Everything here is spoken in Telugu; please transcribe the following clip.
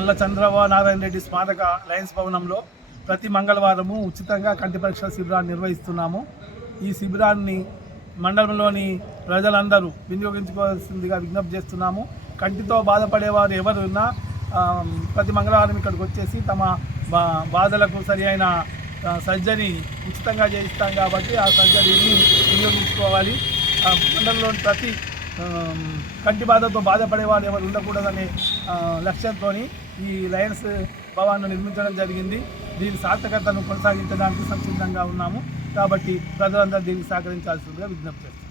నల్ల చంద్రబాబు నారాయణ రెడ్డి స్మారక లయన్స్ భవనంలో ప్రతి మంగళవారము ఉచితంగా కంటి పరీక్ష శిబిరాన్ని నిర్వహిస్తున్నాము. ఈ శిబిరాన్ని మండలంలోని ప్రజలందరూ వినియోగించుకోవాల్సిందిగా విజ్ఞప్తి చేస్తున్నాము. కంటితో బాధపడేవారు ఎవరు ఉన్నా ప్రతి మంగళవారం ఇక్కడికి వచ్చేసి తమ బాధలకు సరి అయిన సర్జరీ ఉచితంగా చేయిస్తాం కాబట్టి ఆ సర్జరీని వినియోగించుకోవాలి. మండలంలోని ప్రతి కంటి బాధతో బాధపడేవారు ఎవరు ఉండకూడదనే లక్ష్యంతో ఈ లయన్స్ భవన్ను నిర్మించడం జరిగింది. దీని సార్థకతను కొనసాగించడానికి సంసిద్ధంగా ఉన్నాము. కాబట్టి ప్రజలందరూ దీనికి సహకరించాల్సిందిగా విజ్ఞప్తి చేస్తున్నాం.